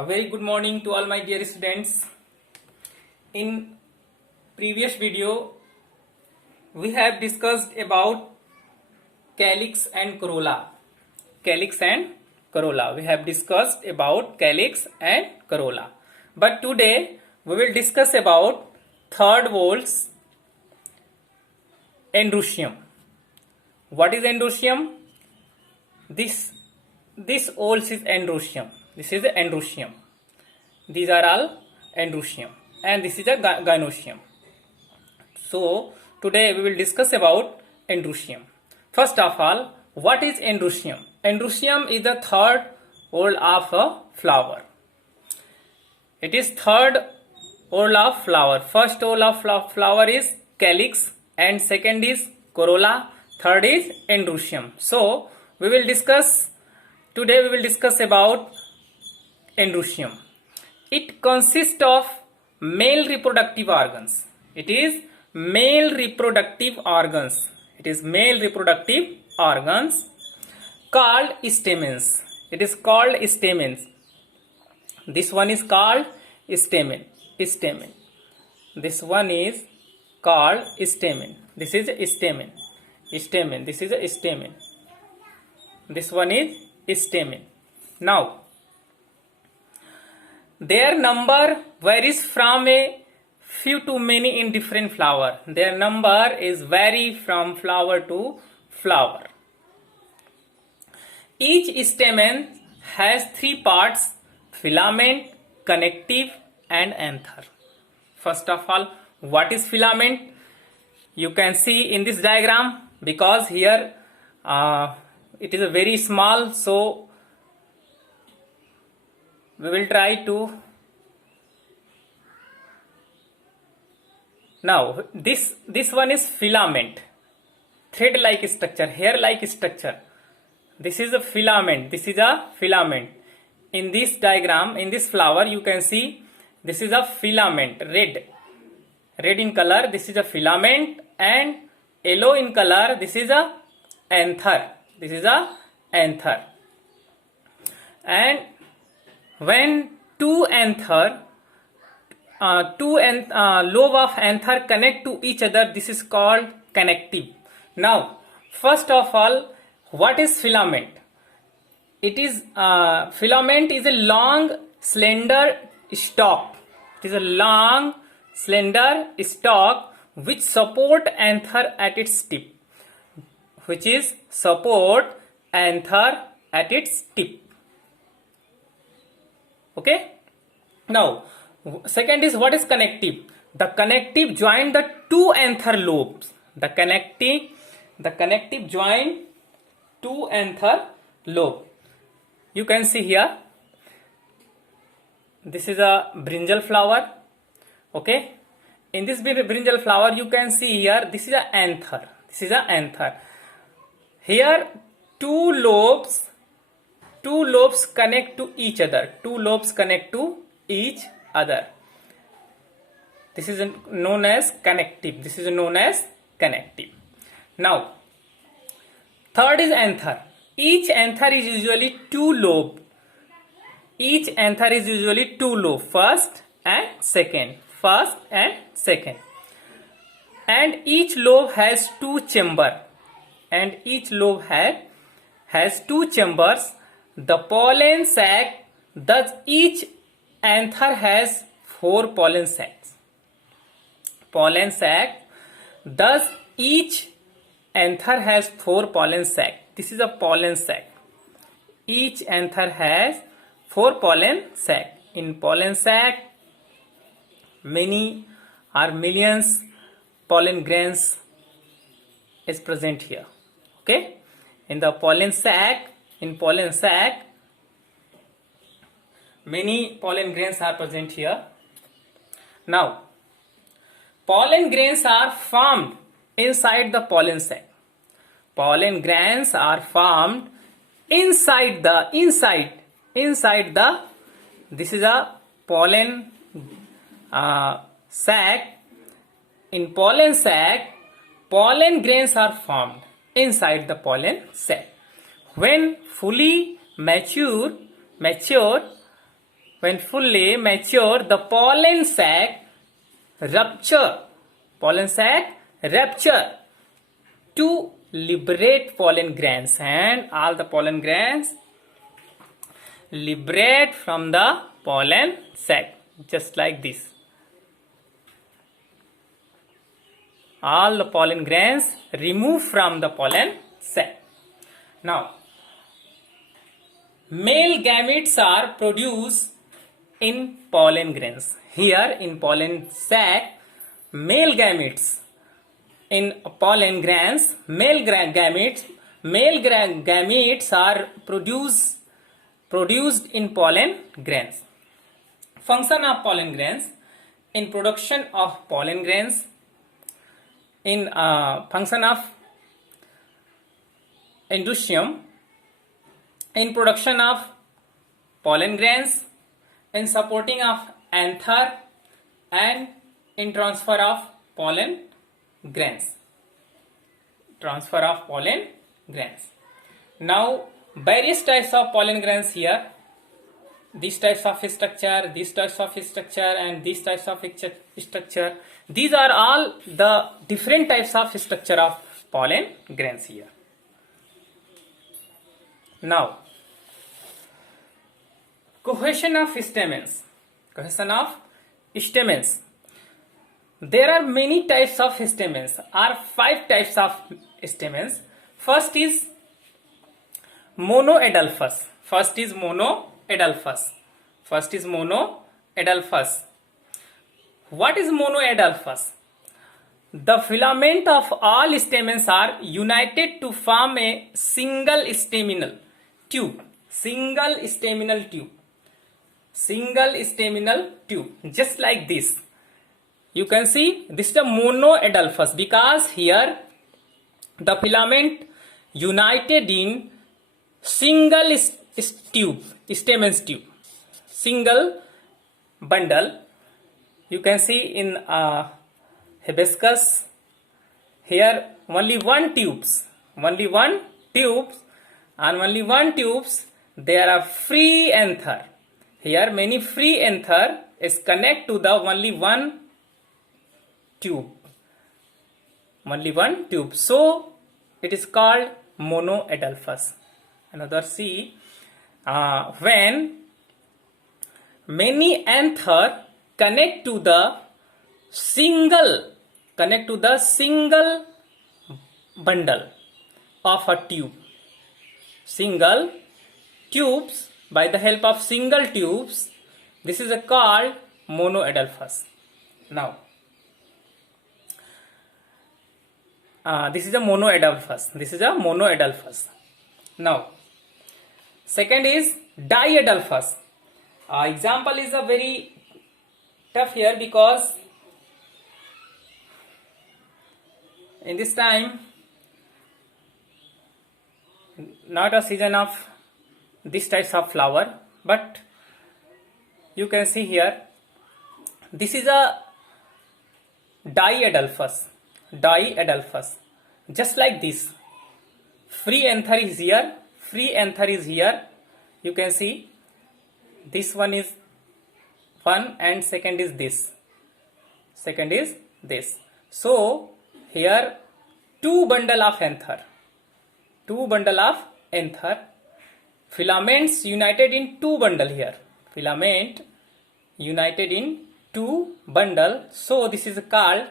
A very good morning to all my dear students. In previous video, we have discussed about calyx and corolla. Calyx and corolla. We have discussed about calyx and corolla. But today, we will discuss about third volts androecium. What is androecium? This volts is androecium. This is the androecium. These are all androecium, and this is a gynoecium. So today we will discuss about androecium. First of all, what is androecium? Androecium is the third volt of a flower. It is third volt of flower. First volt of flower is calyx, and second is corolla. Third is androecium. So today we will discuss about androecium. It consists of male reproductive organs. It is male reproductive organs. It is male reproductive organs called stamens. It is called stamens. This one is called stamen. Stamen. This one is called stamen. This is a stamen. Stamen. This is a stamen. This one is stamen. Now, their number varies from a few to many in different flower. Their number is vary from flower to flower. Each stamen has three parts: filament, connective, and anther. First of all, what is filament? You can see in this diagram, because here it is a very small, so we will try to. Now this one is filament, thread like structure, hair like structure. This is a filament. This is a filament. In this diagram, in this flower, you can see this is a filament, red in color. This is a filament, and yellow in color. This is a anther. This is a anther. And when two lobe of anther connect to each other, this is called connective. Now, first of all, what is filament? It is filament is a long, slender stalk. It is a long, slender stalk which support anther at its tip. Which is support anther at its tip. Okay. Now, second is what is connective? The connective join the two anther lobes. The connective join two anther lobe. You can see here. This is a brinjal flower. Okay. In this brinjal flower, you can see here. This is a anther. This is a anther. Here, two lobes connect to each other. Two lobes connect to each other. This is known as connective. This is known as connective. Now, third is anther. Each anther is usually two lobe. Each anther is usually two lobe. First and second. First and second. And each lobe has two chamber. And each lobe has two chambers. The pollen sac, thus each anther has 4 pollen sacs. Pollen sac, thus each anther has 4 pollen sacs. This is a pollen sac. Each anther has 4 pollen sacs. In pollen sac, many or millions pollen grains is present here. Okay, in the pollen sac, many pollen grains are present here. Now, pollen grains are formed inside the pollen sac. Pollen grains are formed inside the. This is a pollen sac. In pollen sac, pollen grains are formed inside the pollen sac. When fully matured, when fully mature, the pollen sac rupture to liberate pollen grains, and all the pollen grains liberate from the pollen sac, just like this. All the pollen grains remove from the pollen sac. Now, male gametes are produced in pollen grains. Here in pollen sac, male gametes in pollen grains, male gametes are produced in pollen grains. Function of pollen grains: in production of pollen grains, in function of inducium, in production of pollen grains, in supporting of anther, and in transfer of pollen grains. Now, various types of pollen grains here. These types of structure, these types of structure, and these types of structure. These are all the different types of structure of pollen grains here. Now, cohesion of stamens. There are many types of stamens, or 5 types of stamens. First is monoadelphous. What is monoadelphous? The filament of all stamens are united to form a single staminal tube. Just like this. You can see this is the monoadelphous, because here the filament united in single stamens tube, single bundle. You can see in hibiscus, here only one tubes, and only one tubes. There are free anther. Here many free anther is connect to the only one tube. So it is called monoadelphous. Another see, when many anther connect to the single bundle of a tube. Single tubes, by the help of single tubes, this is called monoadelphous. Now, this is a monoadelphous. Now, second is diadelphous. Example is a very tough here, because in this time not a season of this types of flower, but you can see here this is a diadelphous, just like this. Free anther is here, you can see this one is one, and second is this. So here two bundle of anther, filaments united in two bundle here, so this is called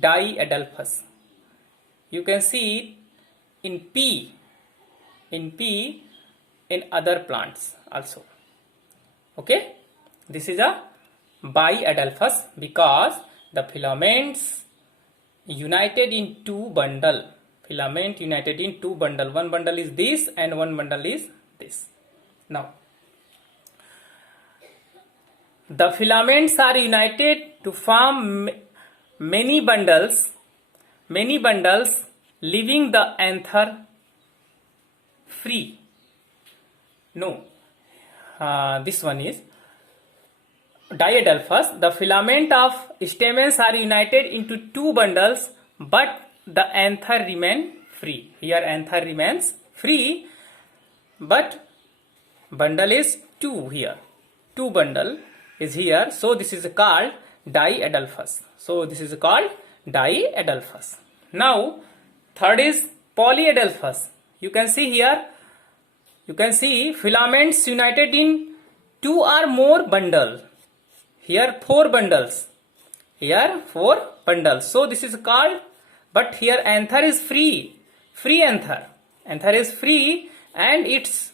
diadelphous. You can see in pea, in other plants also. Okay, this is a biadelphous, because the filaments united in two bundle. One bundle is this and one bundle is this. Now, the filaments are united to form many bundles, leaving the anther free. No, this one is diadelphous. The filament of stamens are united into two bundles, but the anther remain free. Here anther remains free, but bundle is two here. two bundle is here, so this is called diadelphous. So this is called diadelphous. Now third is polyadelphous. You can see here, you can see filaments united in two or more bundles. Here four bundles. Here four bundles. So this is called, but here anther is free. Free anther. Anther is free and its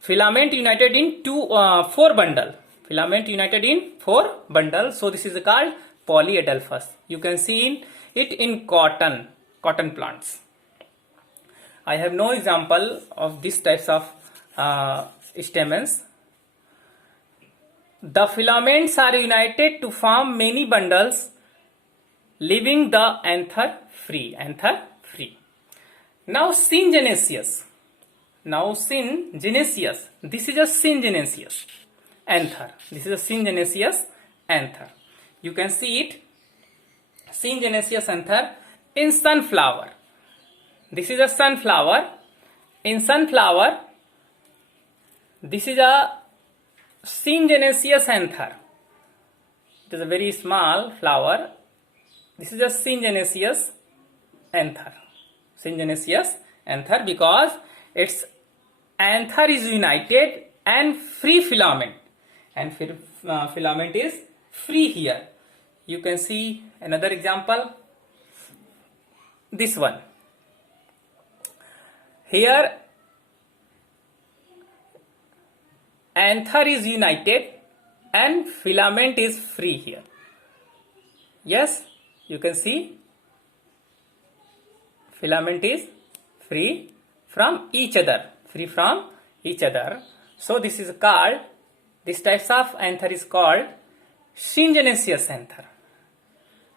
filament united in four bundle. Filament united in four bundles. So this is called polyadelphous. You can see it in cotton plants. I have no example of these types of stamens. The filaments are united to form many bundles, leaving the anther free. Anther free. Now syngenesious. This is a syngenesious anther. This is a syngenesious anther. You can see it. Syngenesious anther in sunflower. This is a sunflower. In sunflower, this is a syngenesious anther. It is a very small flower. This is a syngenesious anther. Syngenesious anther because its anther is united and free filament. And filament is free here. You can see another example. This one. Here anther is united and filament is free here. Yes, you can see filament is free from each other. Free from each other. So this is called, this types of anther is called syngenesious anther.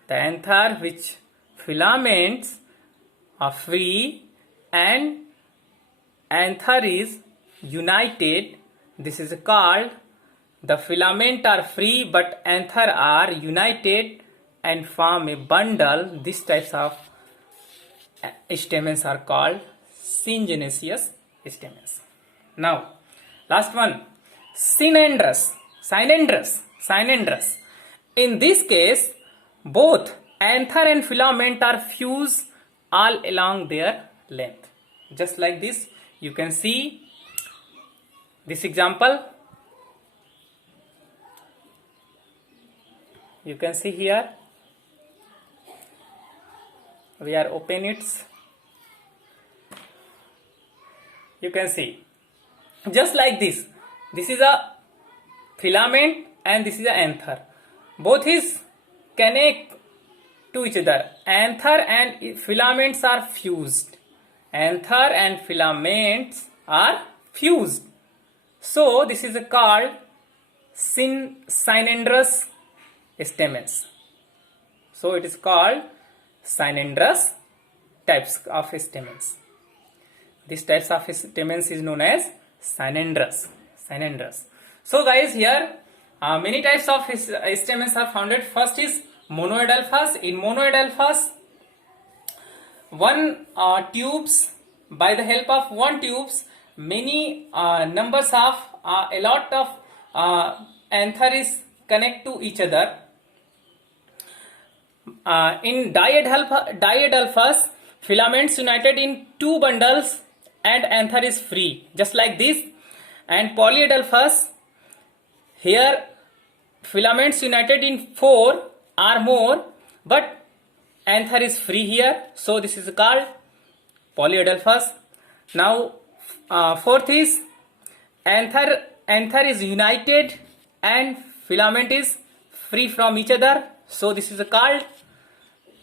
The anther which filaments are free and anther is united. This is called, the filament are free but anther are united and form a bundle. These types of stamens are called syngenesious stamens. Now last one, synandrous. In this case, both anther and filament are fused all along their length. Just like this, you can see this example. You can see here. We are open it. You can see just like this. This is a filament and this is an anther. Both is connect to each other. Anther and filaments are fused. Anther and filaments are fused. So this is called synandrous stamens. So it is called synandrous types of stamens. This types of stamens is known as synandrous. So guys, here many types of stamens are founded. First is monoadelphous. In monoadelphous, one tubes, by the help of one tubes, many numbers of a lot of anther is connect to each other. In diadelphous, filaments united in two bundles and anther is free, just like this. And polyadelphous, here filaments united in four or more, but anther is free here. So this is called polyadelphous. Now fourth is anther is united and filament is free from each other. So this is called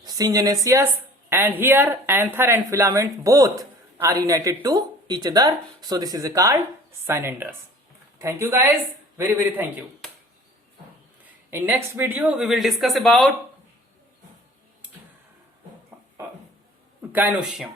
syngenesious. And here anther and filament both are united to each other. So this is called synandrous. Thank you guys. Very thank you. In next video we will discuss about gynoecium.